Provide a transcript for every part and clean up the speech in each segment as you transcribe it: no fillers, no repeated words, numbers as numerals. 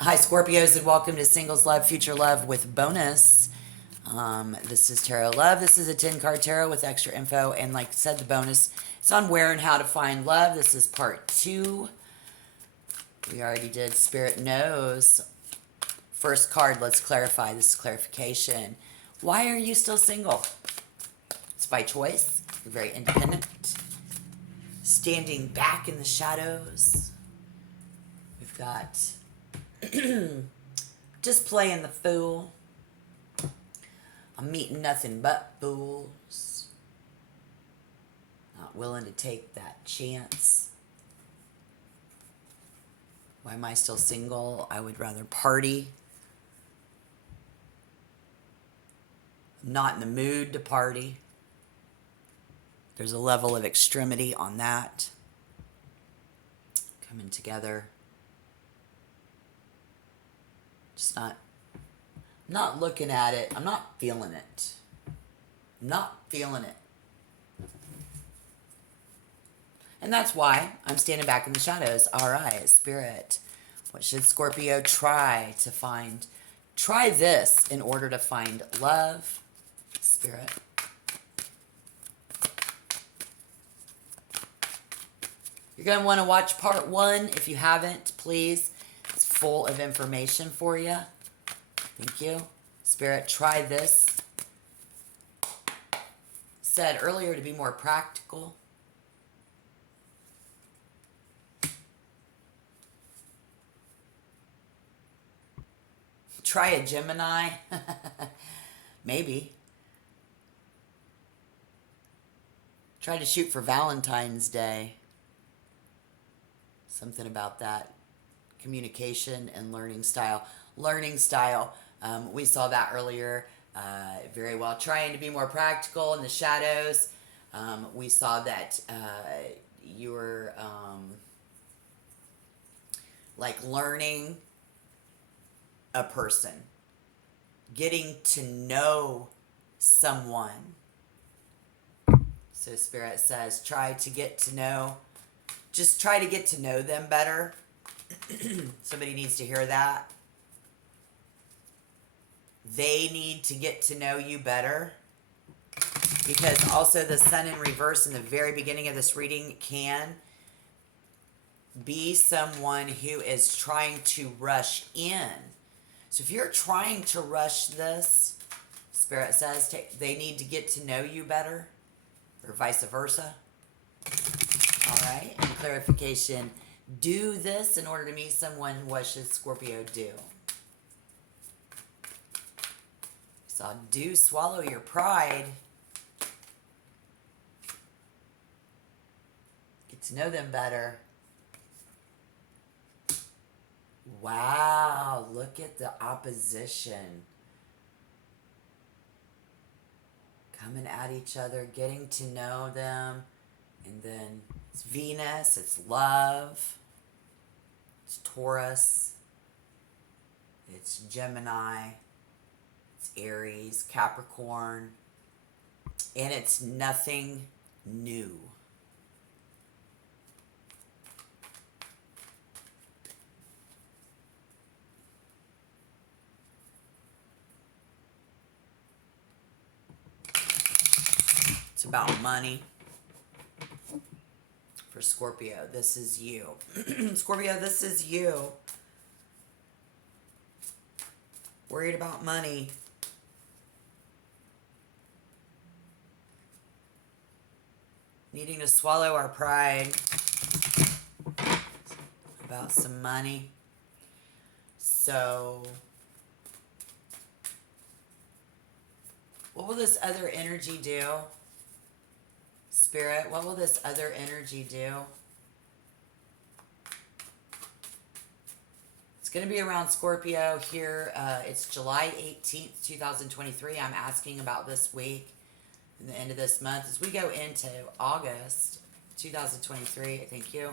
Hi, Scorpios, and welcome to Singles Love, Future Love with bonus. This is Tarot Love. This is a 10 card tarot with extra info. And like I said, the bonus is on where and how to find love. This is part 2. We already did Spirit Knows. First card, let's clarify. This is clarification. Why are you still single? It's by choice. You're very independent. Standing back in the shadows. We've got just playing the fool. I'm meeting nothing but fools. Not willing to take that chance. Why am I still single? I would rather party. I'm not in the mood to party. There's a level of extremity on that. Coming together. Just not looking at it. I'm not feeling it. I'm not feeling it. And that's why I'm standing back in the shadows. All right, Spirit. What should Scorpio try to find? Try this in order to find love. Spirit. You're going to want to watch part 1. If you haven't, please. It's full of information for you. Thank you. Spirit, try this. Said earlier to be more practical. Try a Gemini. Maybe. Try to shoot for Valentine's Day. Something about that. Communication and learning style. Learning style. We saw that earlier very well. Trying to be more practical in the shadows. We saw that you were like learning a person. Getting to know someone. So Spirit says try to get to know. Just try to get to know them better. Somebody needs to hear that. They need to get to know you better. Because also the Sun in reverse in the very beginning of this reading can be someone who is trying to rush in. So if you're trying to rush this, Spirit says they need to get to know you better, or vice versa. All right, and clarification. Do this in order to meet someone. What should Scorpio do? So do swallow your pride. Get to know them better. Wow, look at the opposition. Coming at each other, getting to know them. And then it's Venus, it's love, it's Taurus, it's Gemini, it's Aries, Capricorn, and it's nothing new. It's about money. For Scorpio, this is you. Scorpio, this is you. Worried about money. Needing to swallow our pride. About some money. So, what will this other energy do? Spirit, what will this other energy do? It's going to be around Scorpio here. It's July 18th, 2023. I'm asking about this week and the end of this month. As we go into August 2023, thank you.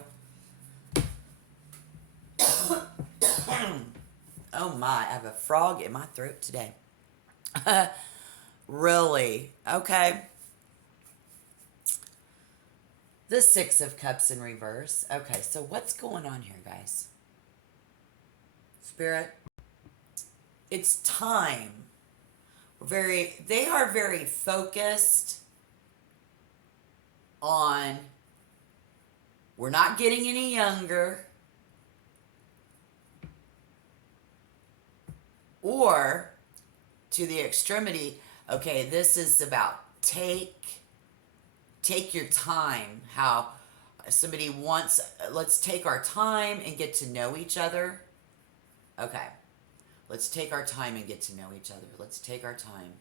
Oh my, I have a frog in my throat today. Really? Okay. The Six of Cups in reverse. Okay, so what's going on here, guys? Spirit, it's time. They are very focused on, we're not getting any younger, or to the extremity, okay, this is about take your time. How somebody wants, let's take our time and get to know each other. Okay, let's take our time and get to know each other. Let's take our time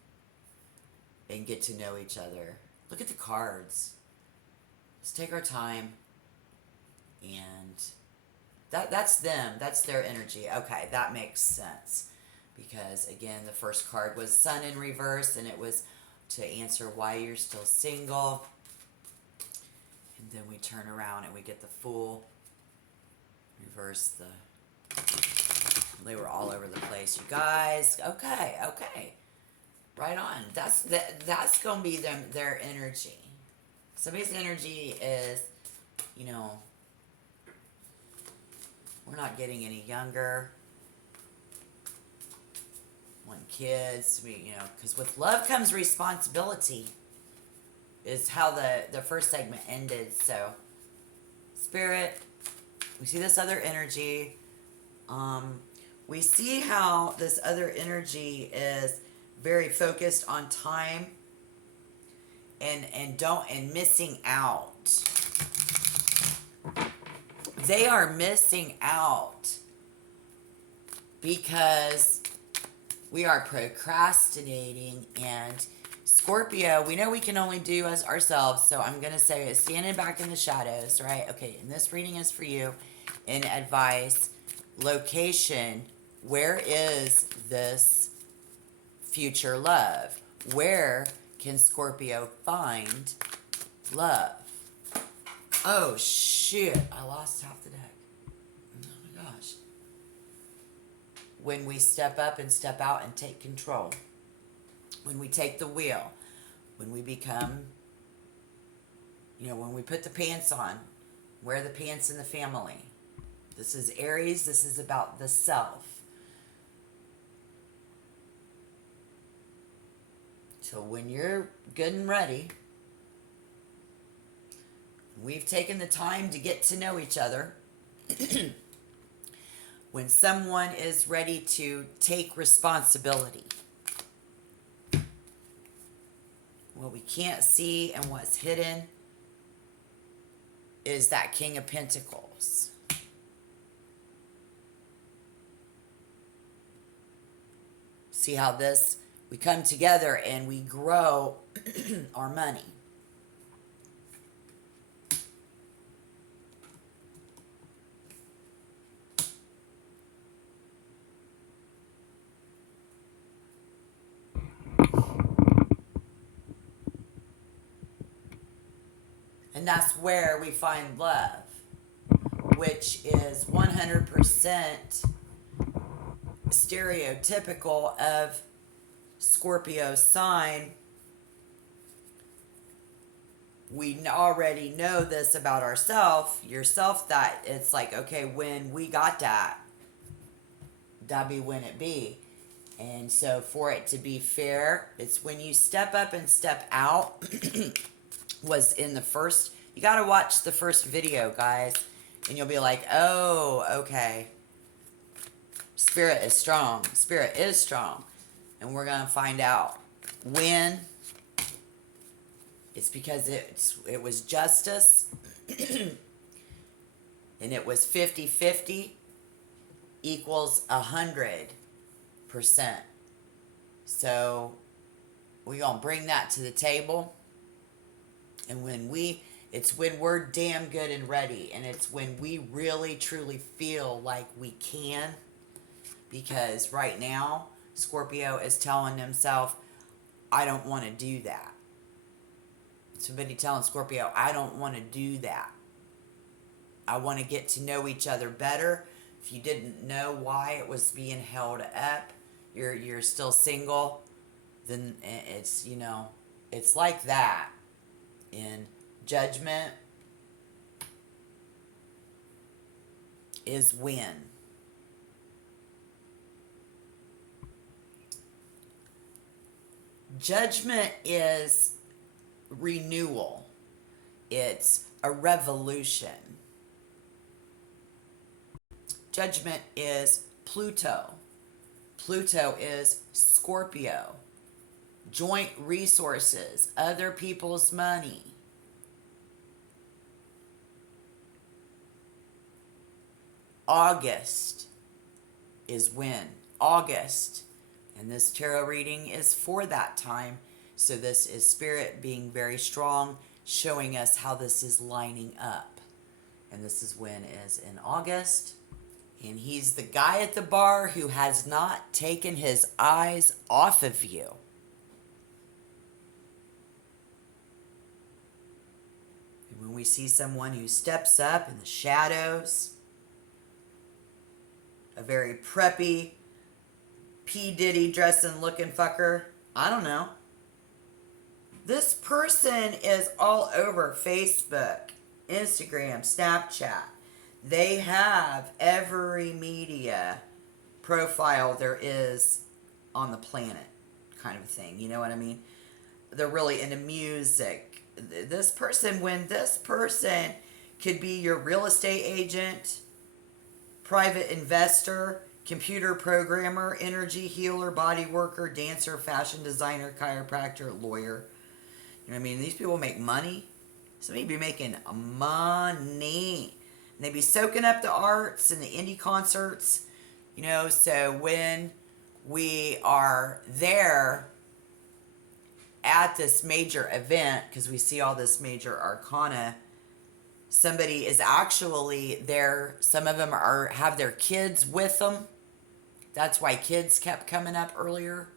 and get to know each other. Look at the cards. Let's take our time, and that's them. That's their energy. Okay, that makes sense. Because again, the first card was Sun in reverse, and it was to answer why you're still single. And then we turn around and we get the Fool. Reverse they were all over the place, you guys. Okay. Right on. That's gonna be their energy. Somebody's energy is, we're not getting any younger. Want kids, because with love comes responsibility, is how the first segment ended. So, Spirit, we see this other energy. We see how this other energy is very focused on time and missing out. They are missing out because we are procrastinating. And Scorpio, we know we can only do as ourselves, so I'm going to say standing back in the shadows, right? Okay, and this reading is for you. In advice, location, where is this future love? Where can Scorpio find love? Oh, shit. I lost half the deck. Oh, my gosh. When we step up and step out and take control. When we take the wheel. When we become, when we put the pants on. Wear the pants in the family. This is Aries. This is about the self. So when you're good and ready, we've taken the time to get to know each other. When someone is ready to take responsibility. What we can't see and what's hidden is that King of Pentacles. See how we come together and we grow our money. And that's where we find love, which is 100% stereotypical of Scorpio sign. We already know this about yourself, that it's like, okay, when we got that be when it be. And so for it to be fair, it's when you step up and step out. Was in the first, you got to watch the first video, guys, and you'll be like, oh, okay, Spirit is strong, and we're going to find out when. It's because it was justice, and it was 50-50 equals 100%. So we're going to bring that to the table. And it's when we're damn good and ready. And it's when we really, truly feel like we can. Because right now, Scorpio is telling himself, I don't want to do that. Somebody telling Scorpio, I don't want to do that. I want to get to know each other better. If you didn't know why it was being held up, you're still single, then it's, it's like that. In Judgment is when. Judgment is renewal. It's a revolution. Judgment is Pluto. Pluto is Scorpio. Joint resources, other people's money. August is when? August. And this tarot reading is for that time. So this is Spirit being very strong, showing us how this is lining up. And this is when is in August. And he's the guy at the bar who has not taken his eyes off of you. And when we see someone who steps up in the shadows, a very preppy, P. Diddy dressing looking fucker, I don't know. This person is all over Facebook, Instagram, Snapchat. They have every media profile there is on the planet, kind of thing. You know what I mean? They're really into music. This person could be your real estate agent, private investor, computer programmer, energy healer, body worker, dancer, fashion designer, chiropractor, lawyer. You know what I mean? These people make money. Somebody be making money. And they be soaking up the arts and the indie concerts. You know, so when we are there at this major event, because we see all this major arcana, somebody is actually there. Some of them have their kids with them. That's why kids kept coming up earlier.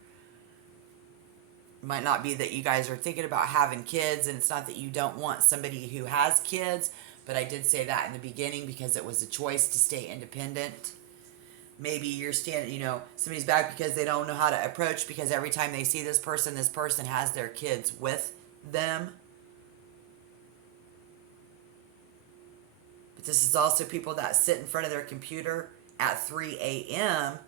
It might not be that you guys are thinking about having kids, and it's not that you don't want somebody who has kids, but I did say that in the beginning because it was a choice to stay independent. Maybe you're standing, somebody's back because they don't know how to approach, because every time they see this person has their kids with them. But this is also people that sit in front of their computer at 3 a.m.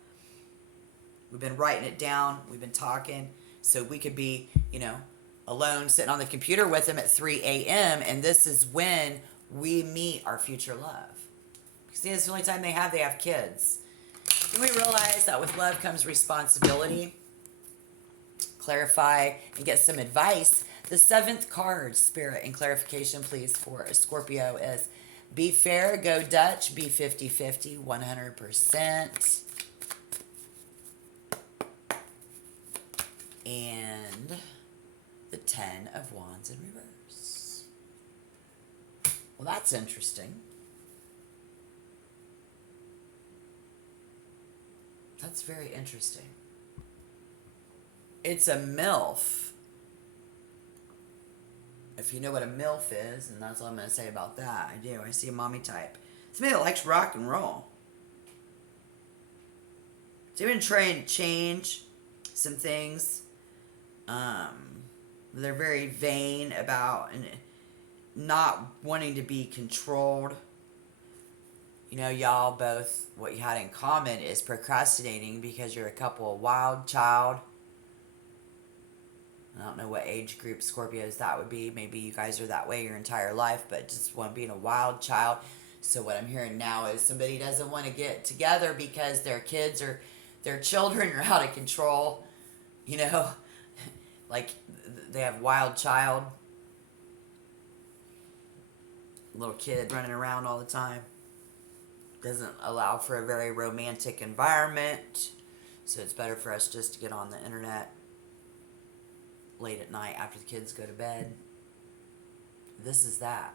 We've been writing it down. We've been talking. So we could be, alone sitting on the computer with them at 3 a.m. And this is when we meet our future love. Because it's the only time they have kids. Then we realize that with love comes responsibility. Clarify and get some advice. The 7th card, Spirit, and clarification, please, for a Scorpio is be fair, go Dutch, be 50-50, 100%. And the 10 of Wands in reverse. Well, that's interesting. That's very interesting. It's a MILF. If you know what a MILF is, and that's all I'm going to say about that. I do. I see a mommy type. Somebody that likes rock and roll. So even trying to change some things. They're very vain about and not wanting to be controlled. Y'all both, what you had in common is procrastinating because you're a couple of wild child. I don't know what age group Scorpios that would be. Maybe you guys are that way your entire life, but just want being a wild child. So what I'm hearing now is somebody doesn't want to get together because their kids or their children are out of control. Like they have wild child, little kid running around all the time. Doesn't allow for a very romantic environment. So it's better for us just to get on the internet late at night after the kids go to bed. This is that.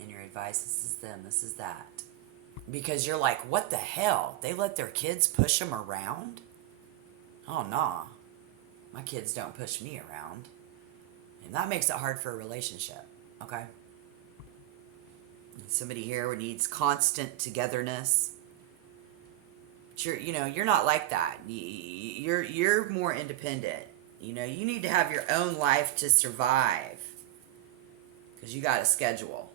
And your advice, this is them, this is that. Because you're like, what the hell? They let their kids push them around? Oh, nah. My kids don't push me around. And that makes it hard for a relationship, okay? Somebody here who needs constant togetherness. But you're not like that. You're more independent. You need to have your own life to survive. Because you got a schedule.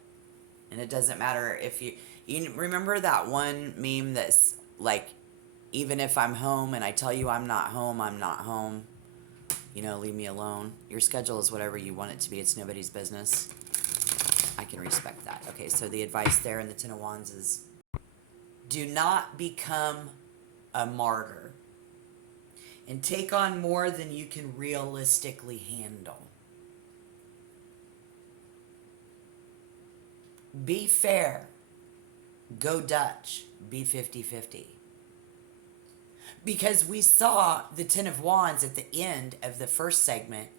And it doesn't matter if you remember that one meme that's like, even if I'm home and I tell you I'm not home, I'm not home. leave me alone. Your schedule is whatever you want it to be. It's nobody's business. I can respect that. Okay, so the advice there in the Ten of Wands is do not become a martyr and take on more than you can realistically handle. Be fair. Go Dutch. Be 50-50. Because we saw the Ten of Wands at the end of the first segment.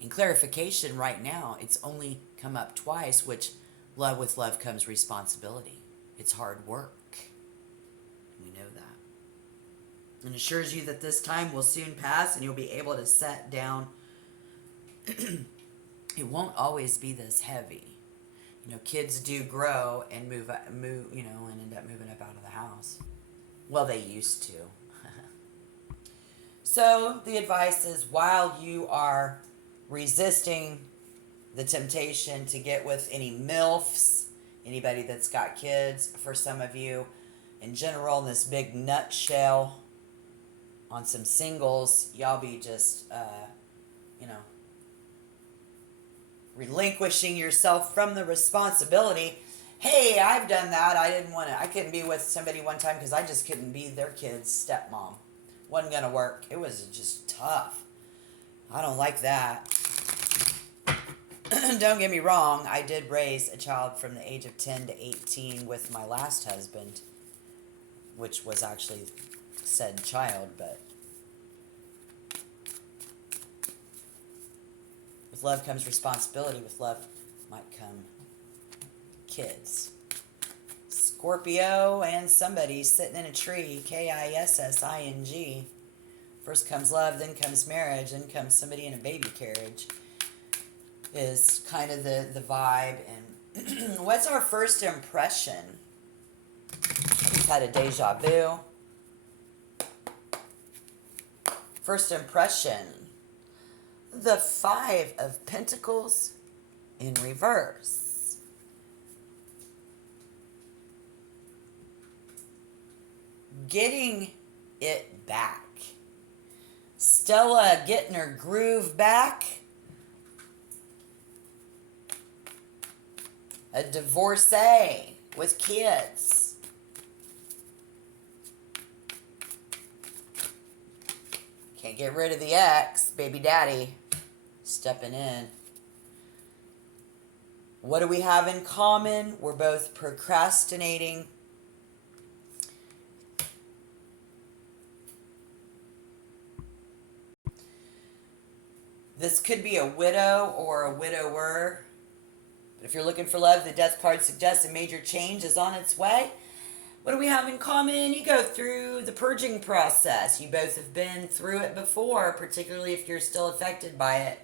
In clarification right now, it's only come up twice, which with love comes responsibility. It's hard work. We know that. And assures you that this time will soon pass and you'll be able to set down. It won't always be this heavy. Kids do grow and move, and end up moving up out of the house. Well, they used to. So the advice is while you are resisting the temptation to get with any MILFs, anybody that's got kids, for some of you, in general, in this big nutshell, on some singles, y'all be just, relinquishing yourself from the responsibility. Hey, I've done that. I couldn't be with somebody one time because I just couldn't be their kid's stepmom. Wasn't going to work. It was just tough. I don't like that. Don't get me wrong. I did raise a child from the age of 10 to 18 with my last husband, which was actually said child, but with love comes responsibility. With love might come kids. Scorpio and somebody sitting in a tree. Kissing. First comes love, then comes marriage, then comes somebody in a baby carriage. Is kind of the vibe. And what's our first impression? I just had a deja vu. First impression. The Five of Pentacles in reverse. Getting it back. Stella getting her groove back. A divorcee with kids. Can't get rid of the ex, baby daddy. Stepping in. What do we have in common? We're both procrastinating. This could be a widow or a widower. But if you're looking for love, the Death card suggests a major change is on its way. What do we have in common? You go through the purging process. You both have been through it before, particularly if you're still affected by it.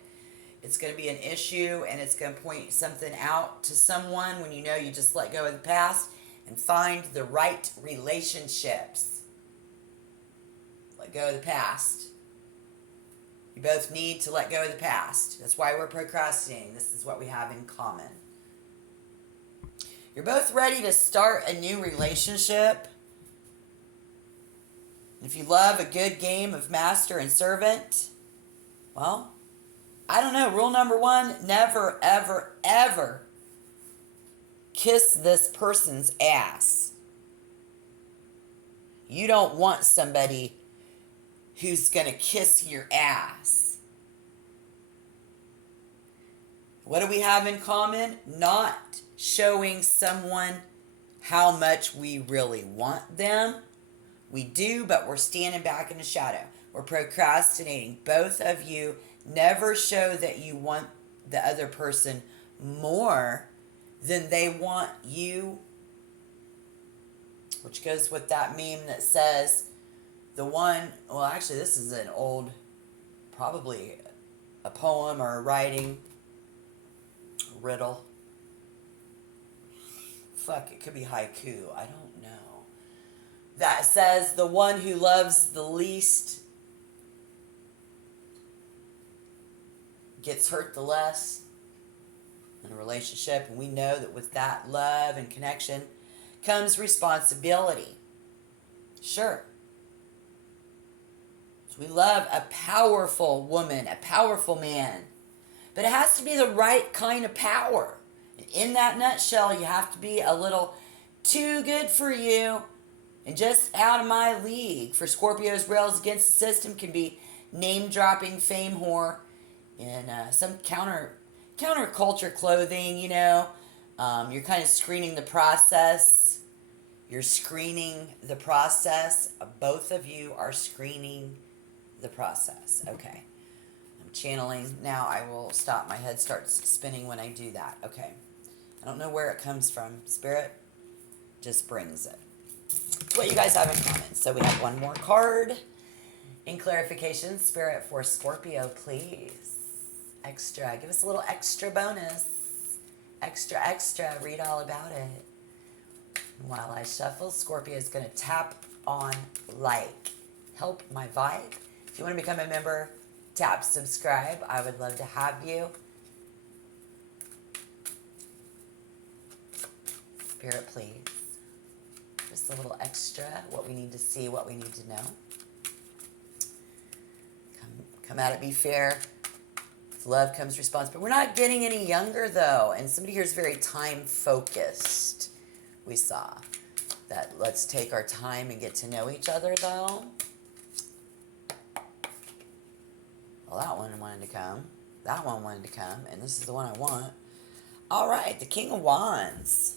It's going to be an issue, and it's going to point something out to someone when you know you just let go of the past and find the right relationships. Let go of the past. You both need to let go of the past. That's why we're procrastinating. This is what we have in common. You're both ready to start a new relationship. If you love a good game of master and servant, well, I don't know. Rule number one, never, ever, ever kiss this person's ass. You don't want somebody who's going to kiss your ass. What do we have in common? Not showing someone how much we really want them. We do, but we're standing back in the shadow. We're procrastinating. Both of you never show that you want the other person more than they want you. Which goes with that meme that says, well, actually, this is an old, probably a poem or a writing, riddle. Fuck, it could be haiku. I don't know. That says, the one who loves the least gets hurt the less in a relationship. And we know that with that love and connection comes responsibility. Sure. So we love a powerful woman, a powerful man. But it has to be the right kind of power. In that nutshell, you have to be a little too good for you and just out of my league. For Scorpio's rails against the system can be name dropping, fame whore, and some counterculture clothing. You're kind of screening the process. You're screening the process. Both of you are screening the process. Okay. I'm channeling. Now I will stop. My head starts spinning when I do that. Okay. I don't know where it comes from. Spirit just brings it. What you guys have in common. So we have one more card. In clarification, Spirit for Scorpio, please. Extra. Give us a little extra bonus. Extra, extra. Read all about it. While I shuffle, Scorpio is going to tap on like. Help my vibe. If you want to become a member, tap subscribe. I would love to have you. Spirit, please. Just a little extra. What we need to see, what we need to know. Come at it, be fair. With love comes response. But we're not getting any younger, though. And somebody here is very time-focused. We saw that. Let's take our time and get to know each other, though. Well, that one wanted to come. That one wanted to come. And this is the one I want. All right, the King of Wands.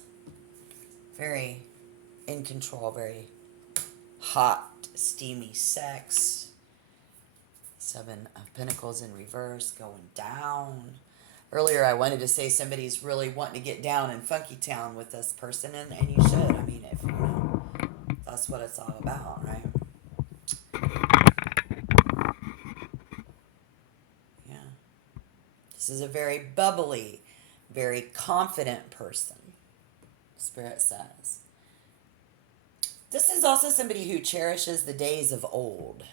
Very in control, very hot, steamy sex. Seven of Pentacles in reverse, going down. Earlier, I wanted to say somebody's really wanting to get down in Funky Town with this person, and you should. I mean, if that's what it's all about, right? Yeah. This is a very bubbly, very confident person, Spirit says. This is also somebody who cherishes the days of old.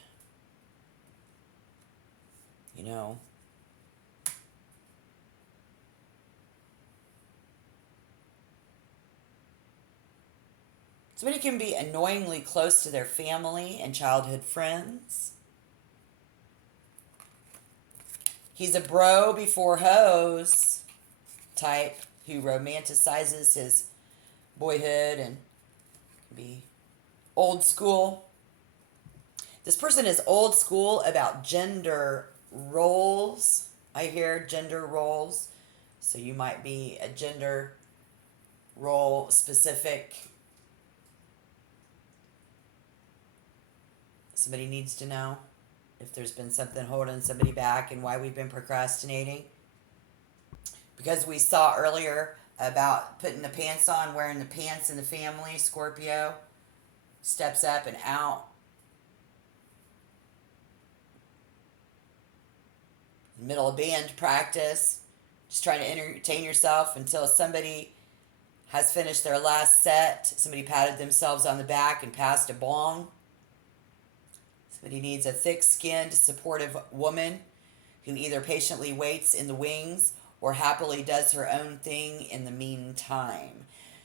Somebody can be annoyingly close to their family and childhood friends. He's a bro before hoes type who romanticizes his boyhood and can be old school. This person is old school about gender roles. I hear gender roles. So you might be a gender role specific. Somebody needs to know if there's been something holding somebody back and why we've been procrastinating. Because we saw earlier about putting the pants on, wearing the pants in the family. Scorpio steps up and out. Middle of band practice. Just trying to entertain yourself until somebody has finished their last set. Somebody patted themselves on the back and passed a bong. Somebody needs a thick-skinned, supportive woman who either patiently waits in the wings or happily does her own thing in the meantime.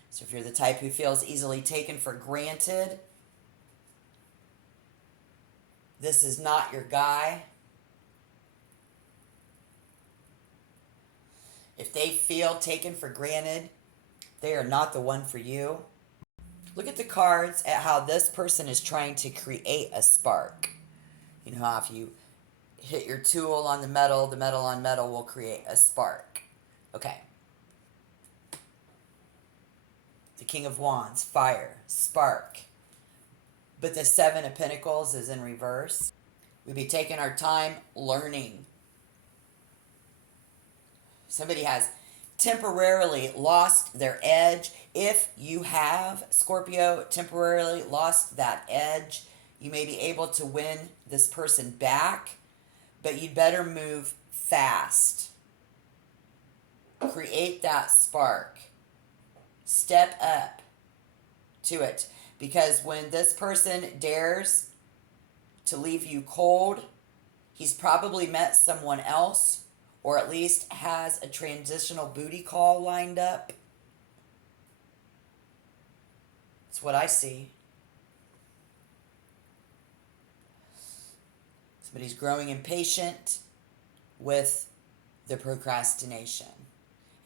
So if you're the type who feels easily taken for granted, this is not your guy. If they feel taken for granted, they are not the one for you. Look at the cards at how this person is trying to create a spark. You know how if you hit your tool on the metal on metal will create a spark. Okay. The King of Wands, fire, spark. But the Seven of Pentacles is in reverse. We'd be taking our time learning. Somebody has temporarily lost their edge. If you have, Scorpio, temporarily lost that edge, you may be able to win this person back, but you'd better move fast. Create that spark. Step up to it. Because when this person dares to leave you cold, he's probably met someone else, or at least has a transitional booty call lined up. That's what I see. Somebody's growing impatient with the procrastination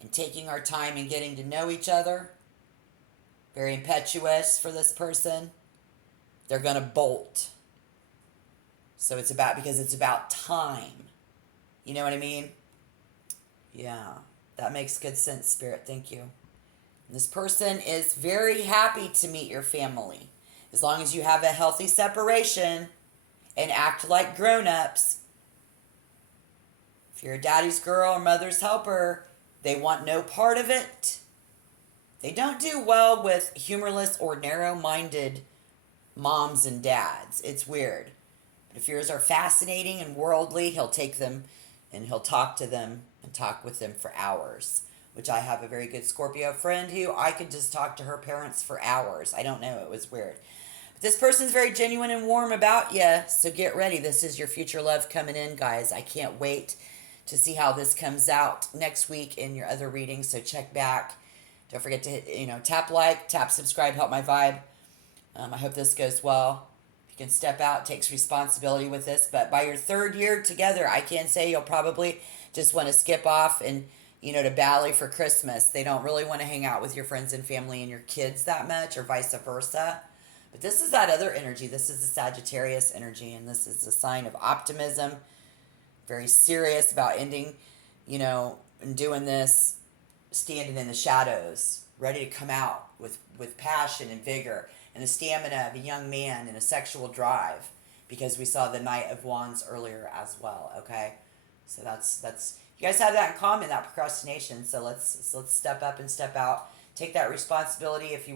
and taking our time and getting to know each other. Very impetuous for this person. They're going to bolt. So it's about, because it's about time. You know what I mean? Yeah, that makes good sense, Spirit. Thank you. This person is very happy to meet your family. As long as you have a healthy separation and act like grown-ups. If you're a daddy's girl or mother's helper, they want no part of it. They don't do well with humorless or narrow-minded moms and dads. It's weird. But if yours are fascinating and worldly, he'll take them and he'll talk to them and talk with them for hours. Which I have a very good Scorpio friend who I could just talk to her parents for hours. I don't know. It was weird. But this person's very genuine and warm about you. So get ready. This is your future love coming in, guys. I can't wait to see how this comes out next week in your other readings. So check back. Don't forget to hit, tap like, tap subscribe, help my vibe. I hope this goes well. If you can step out, takes responsibility with this. But by your third year together, I can say you'll probably just want to skip off and, to Bali for Christmas. They don't really want to hang out with your friends and family and your kids that much, or vice versa. But this is that other energy. This is the Sagittarius energy, and this is a sign of optimism. Very serious about ending, and doing this, standing in the shadows, ready to come out with passion and vigor and the stamina of a young man and a sexual drive, because we saw the Knight of Wands earlier as well, okay? So that's you guys have that in common, that procrastination. So let's step up and step out. Take that responsibility if you